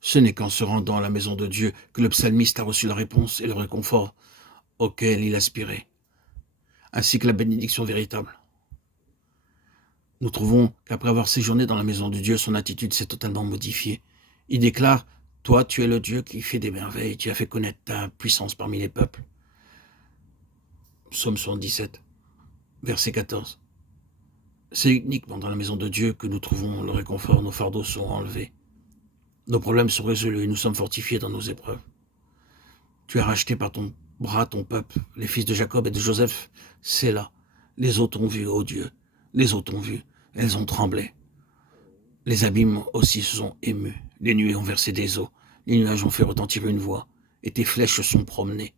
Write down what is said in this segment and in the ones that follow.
Ce n'est qu'en se rendant à la maison de Dieu que le psalmiste a reçu la réponse et le réconfort auquel il aspirait, ainsi que la bénédiction véritable. Nous trouvons qu'après avoir séjourné dans la maison de Dieu, son attitude s'est totalement modifiée. Il déclare: « Toi, tu es le Dieu qui fait des merveilles, tu as fait connaître ta puissance parmi les peuples. » Psaume 77, verset 14. C'est uniquement dans la maison de Dieu que nous trouvons le réconfort, nos fardeaux sont enlevés. Nos problèmes sont résolus et nous sommes fortifiés dans nos épreuves. Tu as racheté par ton bras ton peuple, les fils de Jacob et de Joseph, c'est là. Les eaux t'ont vu, ô Dieu, les eaux t'ont vu, elles ont tremblé. Les abîmes aussi se sont émus, les nuées ont versé des eaux, les nuages ont fait retentir une voix, et tes flèches sont promenées.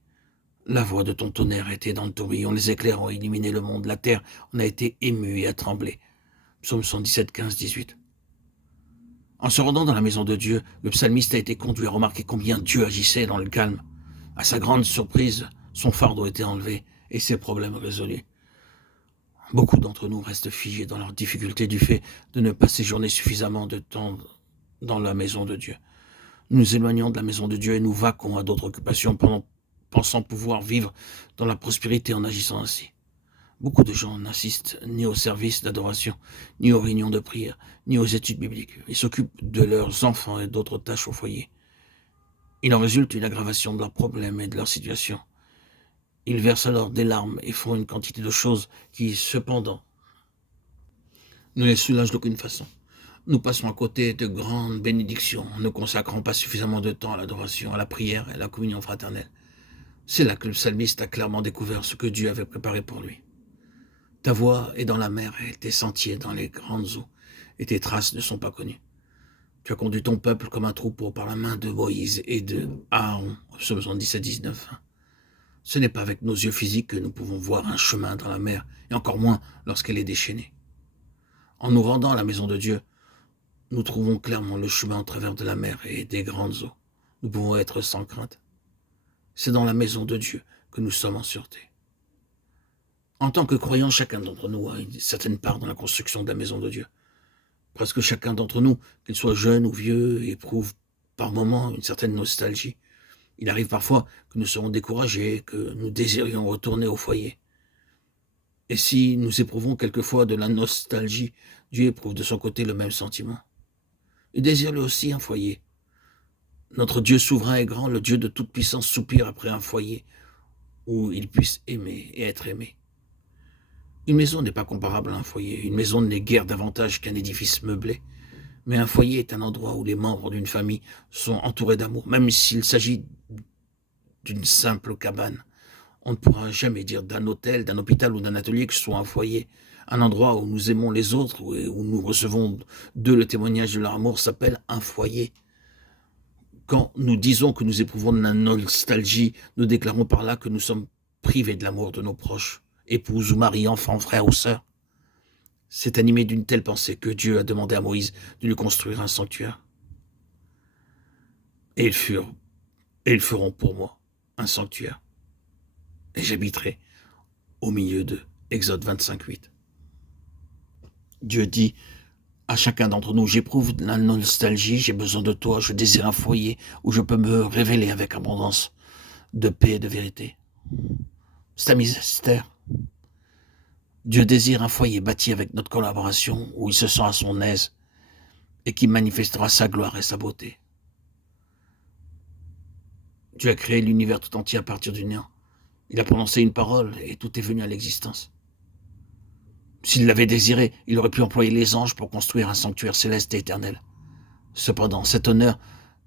La voix de ton tonnerre était dans le tourbillon, les éclairs ont illuminé le monde, la terre en a été émue et a tremblé. Psaume 117, 15, 18. En se rendant dans la maison de Dieu, le psalmiste a été conduit à remarquer combien Dieu agissait dans le calme. À sa grande surprise, son fardeau était enlevé et ses problèmes résolus. Beaucoup d'entre nous restent figés dans leurs difficultés du fait de ne pas séjourner suffisamment de temps dans la maison de Dieu. Nous nous éloignons de la maison de Dieu et nous vaquons à d'autres occupations pensant pouvoir vivre dans la prospérité en agissant ainsi. Beaucoup de gens n'assistent ni aux services d'adoration, ni aux réunions de prière, ni aux études bibliques. Ils s'occupent de leurs enfants et d'autres tâches au foyer. Il en résulte une aggravation de leurs problèmes et de leur situation. Ils versent alors des larmes et font une quantité de choses qui, cependant, ne les soulagent d'aucune façon. Nous passons à côté de grandes bénédictions, ne consacrant pas suffisamment de temps à l'adoration, à la prière et à la communion fraternelle. C'est là que le psalmiste a clairement découvert ce que Dieu avait préparé pour lui. Ta voix est dans la mer et tes sentiers dans les grandes eaux, et tes traces ne sont pas connues. Tu as conduit ton peuple comme un troupeau par la main de Moïse et de Aaron, Psaume 17, 19. Ce n'est pas avec nos yeux physiques que nous pouvons voir un chemin dans la mer, et encore moins lorsqu'elle est déchaînée. En nous rendant à la maison de Dieu, nous trouvons clairement le chemin au travers de la mer et des grandes eaux. Nous pouvons être sans crainte. C'est dans la maison de Dieu que nous sommes en sûreté. En tant que croyants, chacun d'entre nous a une certaine part dans la construction de la maison de Dieu. Presque chacun d'entre nous, qu'il soit jeune ou vieux, éprouve par moments une certaine nostalgie. Il arrive parfois que nous serons découragés, que nous désirions retourner au foyer. Et si nous éprouvons quelquefois de la nostalgie, Dieu éprouve de son côté le même sentiment. Il désire lui aussi un foyer. Notre Dieu souverain et grand, le Dieu de toute puissance, soupire après un foyer où il puisse aimer et être aimé. Une maison n'est pas comparable à un foyer. Une maison n'est guère davantage qu'un édifice meublé. Mais un foyer est un endroit où les membres d'une famille sont entourés d'amour, même s'il s'agit d'une simple cabane. On ne pourra jamais dire d'un hôtel, d'un hôpital ou d'un atelier que ce soit un foyer. Un endroit où nous aimons les autres, où nous recevons d'eux le témoignage de leur amour s'appelle un foyer. Quand nous disons que nous éprouvons de la nostalgie, nous déclarons par là que nous sommes privés de l'amour de nos proches, épouse ou mari, enfant, frère ou sœur. C'est animé d'une telle pensée que Dieu a demandé à Moïse de lui construire un sanctuaire. Et ils feront pour moi un sanctuaire. Et j'habiterai au milieu d'eux. Exode 25, 8. Dieu dit à chacun d'entre nous: j'éprouve de la nostalgie, j'ai besoin de toi, je désire un foyer où je peux me révéler avec abondance de paix et de vérité. C'est un mystère. Dieu désire un foyer bâti avec notre collaboration, où il se sent à son aise et qui manifestera sa gloire et sa beauté. Dieu a créé l'univers tout entier à partir du néant. Il a prononcé une parole et tout est venu à l'existence. S'il l'avait désiré, il aurait pu employer les anges pour construire un sanctuaire céleste et éternel. Cependant, cet honneur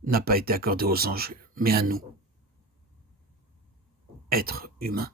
n'a pas été accordé aux anges, mais à nous, êtres humains.